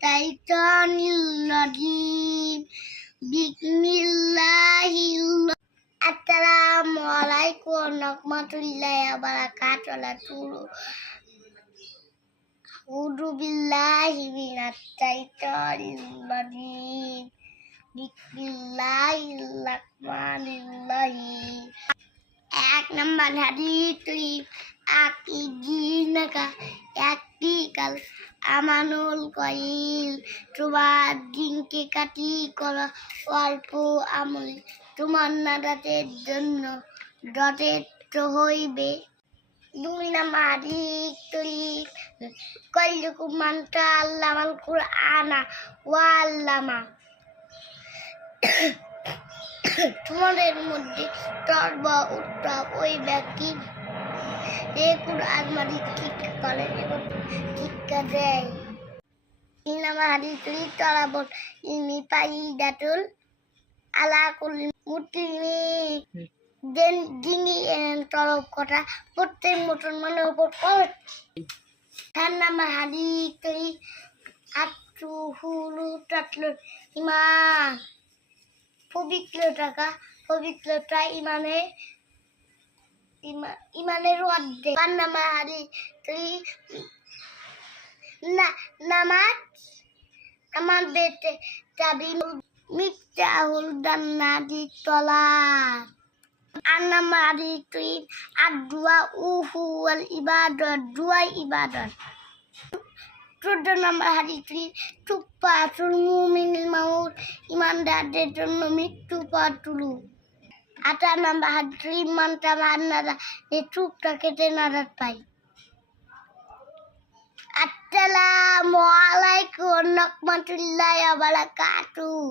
syaitanir rajim. Bismillahirrahmanirrahim. Assalamualaikum warahmatullahi wabarakatuh. A'udzu billahi minasy syaithanir rajim. Bismillahirrahmanirrahim. এক নম্বর হাদিস শরীফ আকিজিনাকা একটিকাল আমানুল কইল তোমার দিনকে কাটি করো অল্প আমল তোমার নাজাতের জন্য যথেষ্ট হইবে। দুই নম্বর হাদিস শরীফ কুল্লুকুম মান তাআল্লামাল কুরআনা ওয়া আল্লামা তোমাদের মধ্যে সর্ব উত্তম ওই ব্যক্তি যে কুরআন মাজিদ শিক্ষা করে এবং শিক্ষা দেয়। তিন নম্বর হাদিস শরীফ তলাবুল ইলমি ফাইদাতুল আলা কুল্লি মুসলিমিন যিনি তলব করা প্রত্যেক মুসলমানের উপর ফরজ। চার নম্বর হাদিস শরীফ আত-তুহুরু তাতলুল ঈমান পবিত্রতা ইমানের অর্ধেক। পাঁচ নম্বর হাদিস শরীফ নামাজ চাবি মিফতাহুল জান্নাতি সালাত। আট নম্বর হাদিস শরীফ আদ-দুআ ওয়াল ইবাদাত দুআ ইবাদত। 14 নম্বর হাদিস শরীফ তুফাতুল মুমিনিল মাউত ইমানদারদের জন্য মৃত্যু পথ তুলু। 18 নম্বর হাদিস শরীফ মান তামান্না এই চুপটা কেটে নাজাত পাই। আসসালামু আলাইকুম ওয়া রাহমাতুল্লাহি ওয়া বারাকাতুহু।